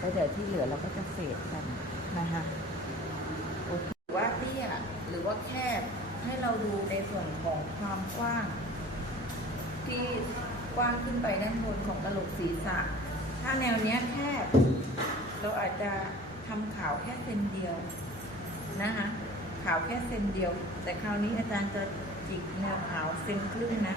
แล้วเดี๋ยวที่เหลือเราก็จะเฟดกันนะคะโอเคว่าเตี้ยหรือว่าแคบให้เราดูในส่วนของความกว้าง ที่กว้างขึ้นไปด้านบนของกระโหลกศีรษะ ถ้าแนวเนี้ยแคบ เราอาจจะทำขาวแค่เซนเดียวนะคะขาวแค่เซนเดียว แต่คราวนี้อาจารย์จะจิกแนวขาวเซนครึ่งนะ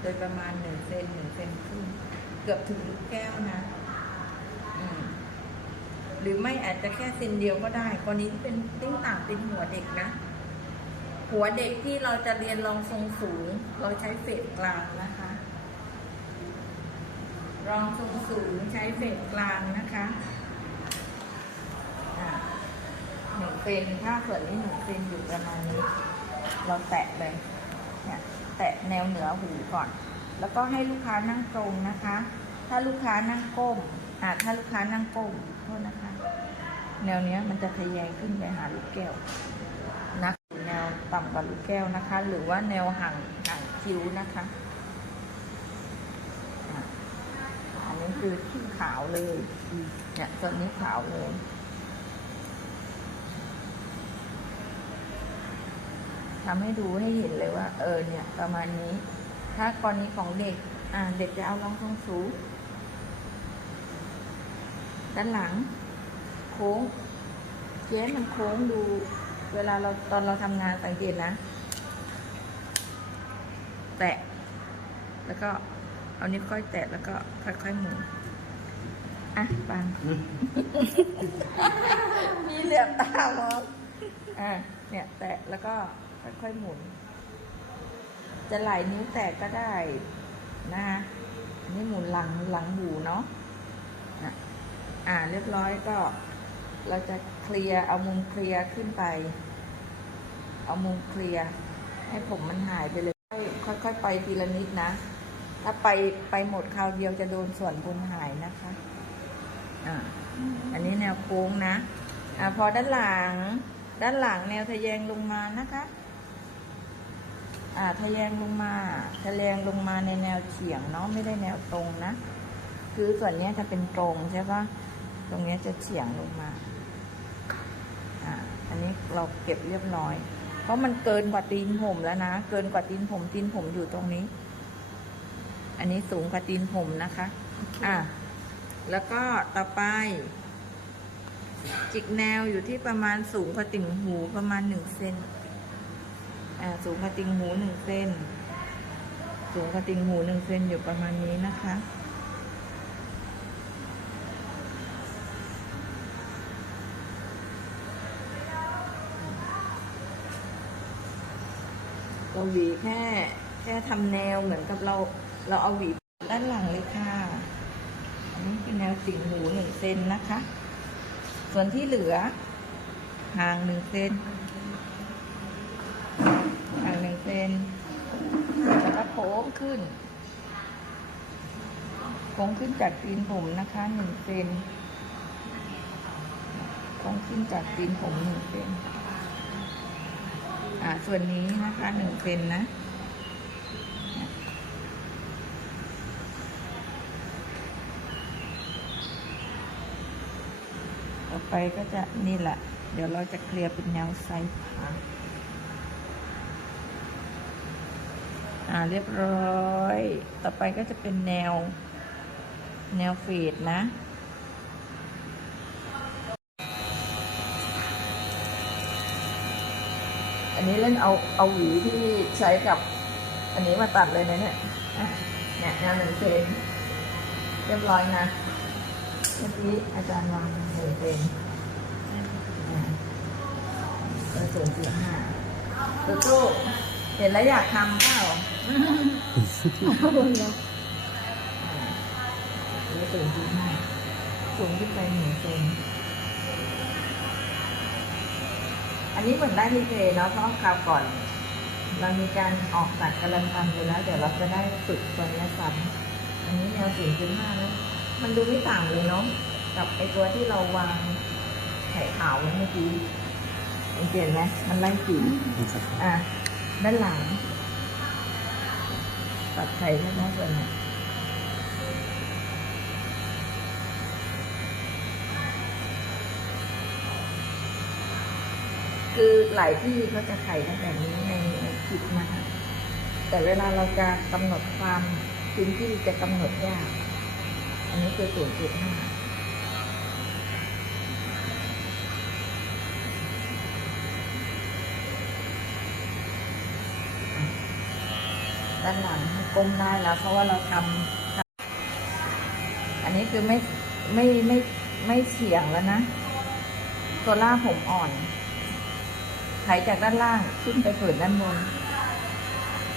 โดยประมาณหนึ่งเซนหนึ่งเซนครึ่งเกือบถึงลูกแก้วนะ หรือไม่อาจจะแค่เซนเดียวก็ได้กรณีที่เป็นติ้งต่างเป็นหัวเด็กนะ หัวเด็กที่เราจะเรียนรองทรงสูง เราใช้เฟสกลางนะคะ รองทรงสูงใช้เฟสกลางนะคะหนึ่งเซนถ้าส่วนนี้หนึ่งเซนอยู่ประมาณนี้ เราแตะเลยเนี่ยแตะแนวเหนือหูก่อน แล้วก็ให้ลูกค้านั่งตรงนะคะ ถ้าลูกค้านั่งก้มอ่าถ้าลูกค้านั่งก้ม ษนะคะ แนวเนี้ยมันจะทะแยงขึ้นไปหาลูกแก้วนะแนวต่ำกว่าลูกแก้วนะคะ หรือว่าแนวห่างห่างคิ้วนะคะอันนี้คือที่ขาวเลยเนี่ยส่วนนี้ขาวเลยทำให้ดูให้เห็นเลยว่า เออเนี่ย ประมาณนี้ ถ้ากรณีของเด็ก อ่า เด็กจะเอารองทรงสูง ด้านหลัง โค้งเจ๊มันโค้งดูเวลาเราตอนเราทำงานสังเกตนะ แตะ แล้วก็เอานิ้วก้อยแตะแล้วก็ค่อยๆหมุนอะปังมีเหลือบตามองอะเนี่ย แตะแล้วก็ค่อยๆหมุน จะไหลนิ้วแตะก็ได้นะคะนนี้หมุนหลังหลังหูเนาะ อ่าเรียบร้อยก็ เราจะเคลียร์เอามุมเคลียร์ขึ้นไป เอามุมเคลียร์ให้ผมมันหายไปเลยค่อยค่อยๆไปทีละนิดนะ ถ้าไปไปหมดคราวเดียวจะโดนส่วนบนหายนะคะอ่าอันนี้แนวโค้งนะอ่าพอด้านหลัง ด้านหลังแนวทะแยงลงมานะคะอ่าทะแยงลงมาทะแยงลงมาในแนวเฉียงเนาะไม่ได้แนวตรงนะ คือส่วนนี้จะเป็นตรงใช่ปะ ตรงเนี้ยจะเฉียงลงมาอ่าอันนี้เราเก็บเรียบร้อย เพราะมันเกินกว่าตีนผมแล้วนะ เกินกว่าตีนผมตีนผมอยู่ตรงนี้ อันนี้สูงกว่าตีนผมนะคะอ่าแล้วก็ต่อไป จิกแนวอยู่ที่ประมาณสูงกว่าติ่งหูประมาณหนึ่งเซนอ่าสูงกว่าติ่งหูหนึ่งเซนสูงกว่าติ่งหูหนึ่งเซนอยู่ประมาณนี้นะคะ เราหวีแค่ แค่ทำแนวเหมือนกับเรา เราเอาหวีด้านหลังเลยค่ะ อันนี้คือแนวติ่งหูหนึ่งเซนนะคะ ส่วนที่เหลือห่างหนึ่งเซนห่างหนึ่งเซนแล้วก็โค้งขึ้น โค้งขึ้นจากตีนผมนะคะหนึ่งเซนโค้งขึ้นจากตีนผมหนึ่งเซน อ่าส่วนนี้นะคะหนึ่งเซนนะต่อไปก็จะนี่แหละ เดี๋ยวเราจะเคลียร์เป็นแนวไซส์ขาอ่าเรียบร้อย ต่อไปก็จะเป็นแนว แนวเฟดนะ อันนี้เล่นเอาเอาหวีที่ใช้กับ อันนี้มาตัดเลยนะเนี่ยเนี่ยแนหนึ่งเซนเรียบร้อยนะ เมื่อกี้อาจารย์วางหนึ่งเซนอ่าเบอร์ศูนย์จุดห้าตัวตู้เห็นแล้วอยากทำเปล่าเอาเลยอ่าเบอร์ศูนย์จุดห้าสูงขึ้นไปหนึ่งเซน อันนี้เหมือนได้รีเพลย์เนาะเพราะคราวก่อน เรามีการออกตัดกำลังทำอยู่แล้ว เดี๋ยวเราจะได้ฝึกตัวนี้ซ้ำอันนี้แนวศูนย์จุดห้านะมันดูไม่ต่างเลยเนาะกับไอตัวที่เราวางไข่ขาวไว้เมื่อกี้สังเกตไหมมันไล่สีอะด้านหลังตัดไข่แค่นั้นส่วนเนี่ คือหลายที่เขาจะไขกันแบบนี้ในในคลิปนะคะแต่เวลาเราจะกำหนดความพื้นที่จะกำหนดยาก อันนี้คือศูนย์จุดห้าด้านหลังก้มได้แล้ว เพราะว่าเราทำอันนี้คือไม่ไม่ไม่ไม่เฉียงแล้วนะตัวล่างผมอ่อน ไถจากด้านล่างขึ้นไปเปิดด้านบน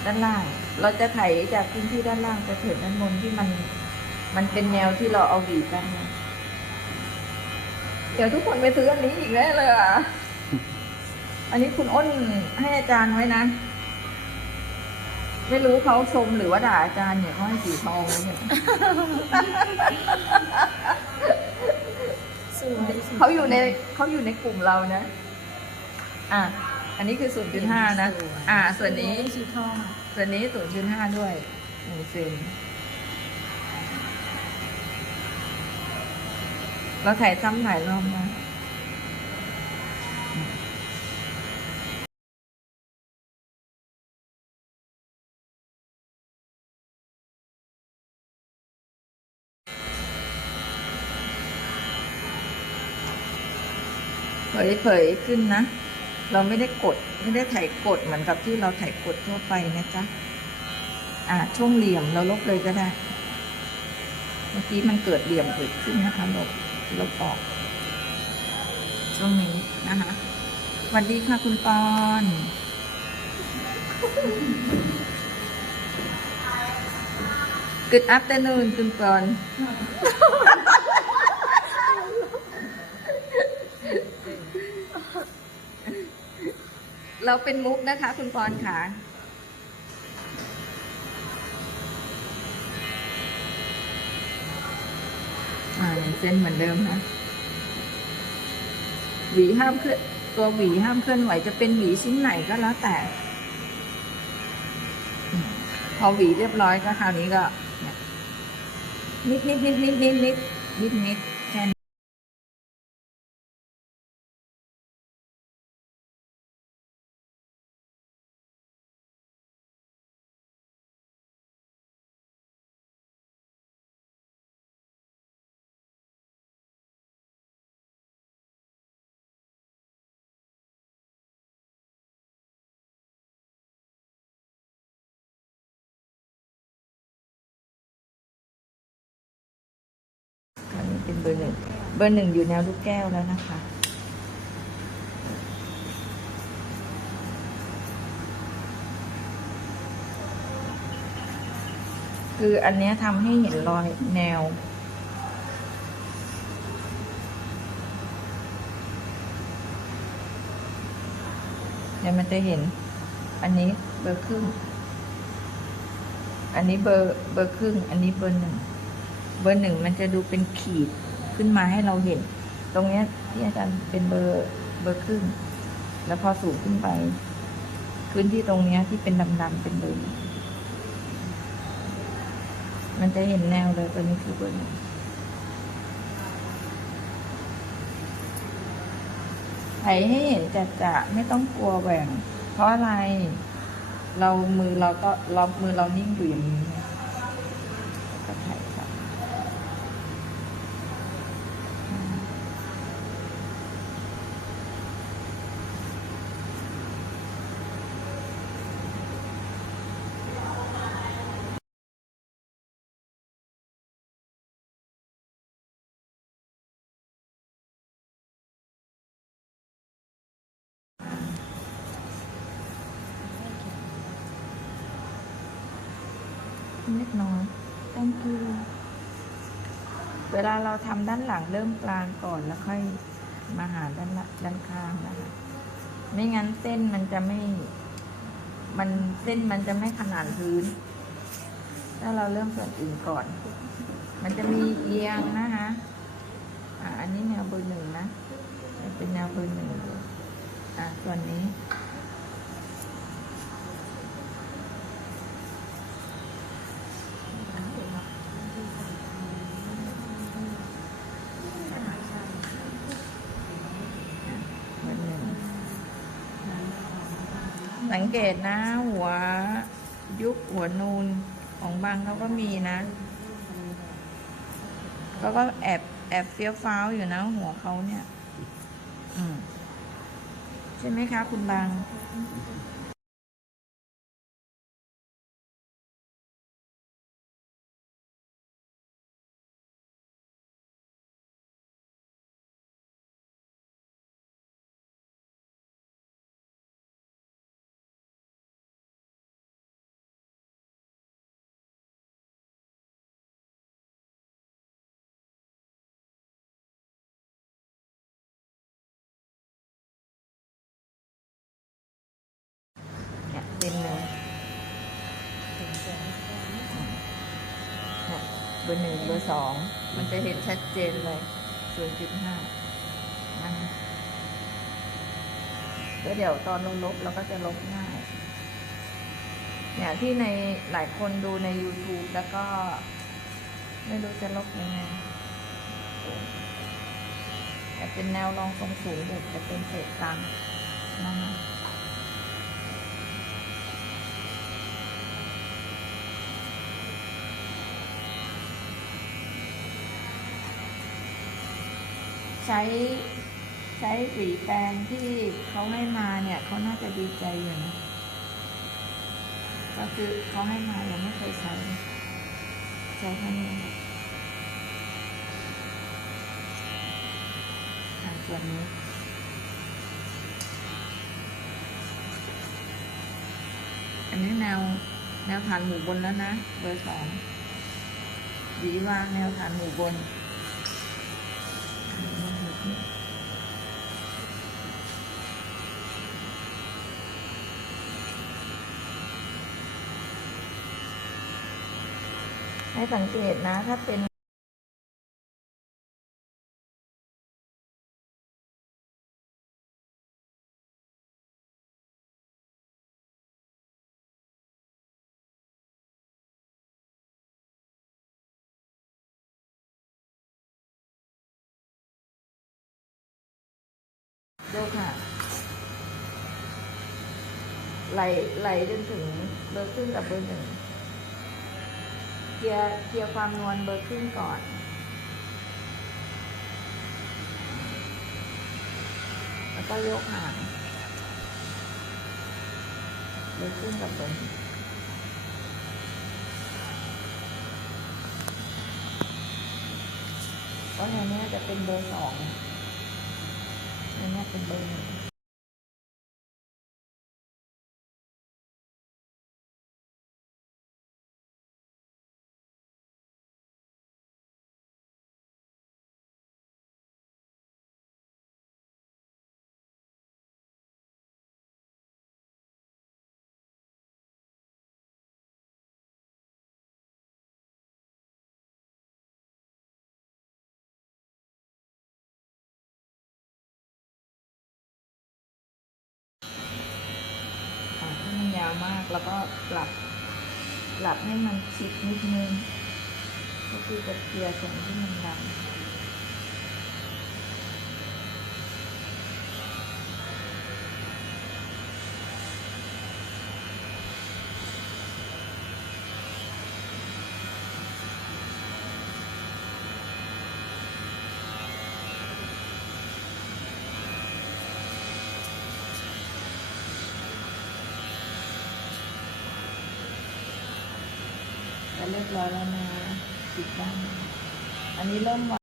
ด้านล่าง เราจะไถจากพื้นที่ด้านล่างไปเปิดด้านบนที่มัน มันเป็นแนวที่เราเอาบีบได้นะเดี๋ยวทุกคนไปซื้ออันนี้อีกแน่เลยอะ อันนี้คุณอ้นให้อาจารย์ไว้นะ ไม่รู้เขาชมหรือว่าด่าอาจารย์เนี่ยเขาให้สีทองเลยเนี่ยสวยเขาอยู่ในเขาอยู่ในกลุ่มเรานะ อะอันนี้คือ 0.5 นะ อ่า ส่วนนี้ สีทองส่วนนี้ 0.5 ด้วยหนึ่งเซนเราถ่ายซ้ำถ่ายรอบนะเผยเผยขึ้นนะ เราไม่ได้กดไม่ได้ถ่ายกดเหมือนกับที่เราถ่ายกดทั่วไปนะจ๊ะอ่าช่วงเหลี่ยมเราลบเลยก็ได้ เมื่อกี้มันเกิดเหลี่ยมเกิดขึ้นนะคะลบลบออก ช่วงนี้นะคะสวัสดีค่ะคุณปอน Good afternoon คุณปอน เราเป็นมุกนะคะ คุณปอนค่ะ อ่าเส้นเหมือนเดิมนะ หวีห้ามเคลื่อนตัวหวีห้ามเคลื่อนไหวจะเป็นหวีชิ้นไหนก็แล้วแต่ พอหวีเรียบร้อยก็คราวนี้ก็ นิดนิดนิดนิดนิดนิดนิดนิด เบอร์หนึ่งเบอร์หนึ่งอยู่แนวลูกแก้วแล้วนะคะ คืออันนี้ทำให้เห็นรอยแนว เดี๋ยวมันจะเห็น อันนี้เบอร์ครึ่ง อันนี้เบอร์เบอร์ครึ่ง อันนี้เบอร์หนึ่ง เบอร์หนึ่งมันจะดูเป็นขีด ขึ้นมาให้เราเห็น ตรงนี้ที่อาจารย์เป็นเบอร์เบอร์ครึ่ง แล้วพอสูงขึ้นไป พื้นที่ตรงนี้ที่เป็นดำๆเป็นเบอร์มันจะเห็นแนวเลยตัวนี้คือเบอร์หนึ่งไถให้เห็นจัดจะไม่ต้องกลัวแหว่งเพราะอะไร เรามือเราก็เรามือเรานิ่งอยู่อย่างนี้ เล็กน้อย thank you เวลาเราทำด้านหลังเริ่มกลางก่อนแล้วค่อยมาหาด้านละด้านข้างนะคะ ไม่งั้นเส้นมันจะไม่ มันเส้นมันจะไม่ขนานพื้น ถ้าเราเริ่มส่วนอื่นก่อน มันจะมีเอียงนะคะอ่าอันนี้แนวเบอร์หนึ่งนะ เป็นแนวเบอร์หนึ่งอ่าส่วนนี้เบอร์หนึ่ง สังเกตนะ หัวยุบหัวนูนของบางเขาก็มีนะเขาก็แอบแอบเฟี้ยวฟ้าวอยู่นะ หัวเขาเนี่ย อืม ใช่ไหมคะ คุณบาง ต็มเลยเนี่ยเบอร์หนึ่งเบอร์สองมันจะเห็นชัดเจนเลยศูนย์จุดห้านะคะแล้วเดี๋ยวตอนเราลบเราก็จะลบง่ายเนี่ยที่ในหลายคนดูใน YouTube แล้วก็ ไม่รู้จะลบยังไงแต่เป็นแนวรองทรงสูงเด็กจะเป็นเศษตังนะคะ ใช้ใช้หวีแปรงที่เขาให้มาเนี่ยเขาน่าจะดีใจอยู่นะก็คือเขาให้มายังไม่เคยใช้ใช้แค่นี้อ่าส่วนนี้อันนี้แนวแนวฐานหมู่บนแล้วนะ เบอร์สองหวีวางแนวฐานหมู่บน ให้สังเกตนะ ถ้าเป็นดูค่ะ ไหลไหลจนถึงเบอร์ครึ่งกับเบอร์หนึ่ง ลียร์เคลียร์ความนวลเบอร์ครึ่งก่อนแล้วก็ยกหางเบอร์ครึ่งกับเบอร์หนึ่งเพราะในนี้จะเป็นเบอร์สองในนี้เป็นเบอร์หนึ่ง แล้วก็ปรับปรับให้มันชิดนิดนึงก็คือจะเคลียร์ส่วนที่มันดำ บร้อยแล้วนะปิดบ้านอันนี้เริ่ม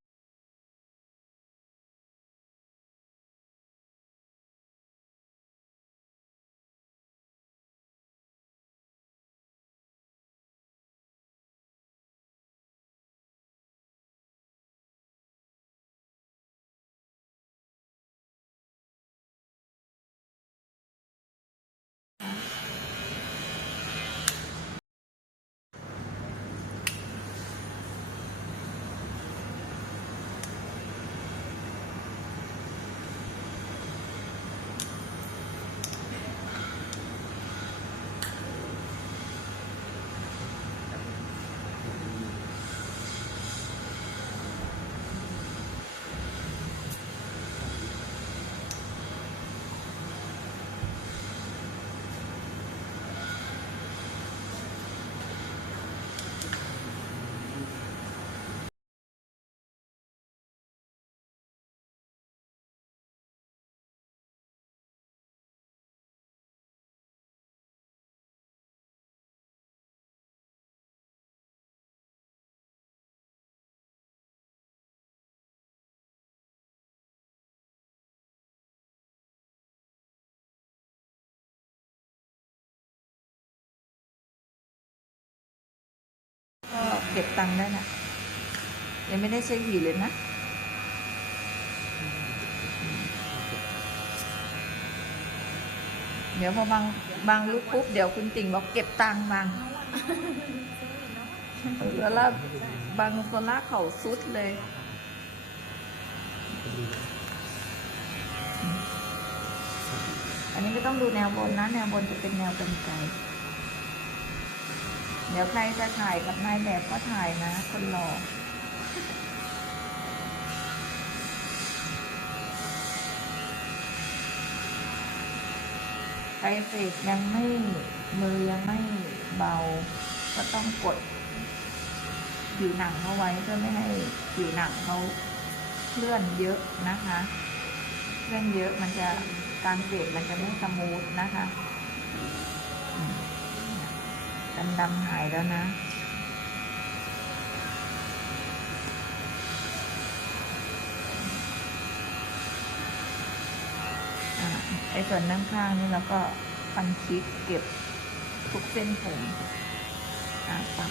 ก็บตังค์ได้นะยังไม่ได้ใช้หวีเลยนะเดี๋ยวพอบางบางลุกปุ๊บเดี๋ยวคุณติ่งบอกเก็บตังค์บางแล้วล้วบางโซล่าเขาซุดเลยอันนี้ก็ต้องดูแนวบนนะ แนวบนจะเป็นแนวกันไกล เดี๋ยวใครจะถ่ายกับนายแบบก็ถ่ายนะ คนหล่อใครเฟกยังไม่มือยังไม่เบา ก็ต้องกดผิวหนังเขาไว้เพื่อไม่ให้ผิวหนังเขาเคลื่อนเยอะนะคะเคลื่อนเยอะมันจะการเฟดมันจะไม่สมูทนะคะ ดำดำๆหายแล้วนะอ่าไอ้ส่วนด้านข้างนี่เราก็ฟันคิดเก็บทุกเส้นผมอ่าปรับ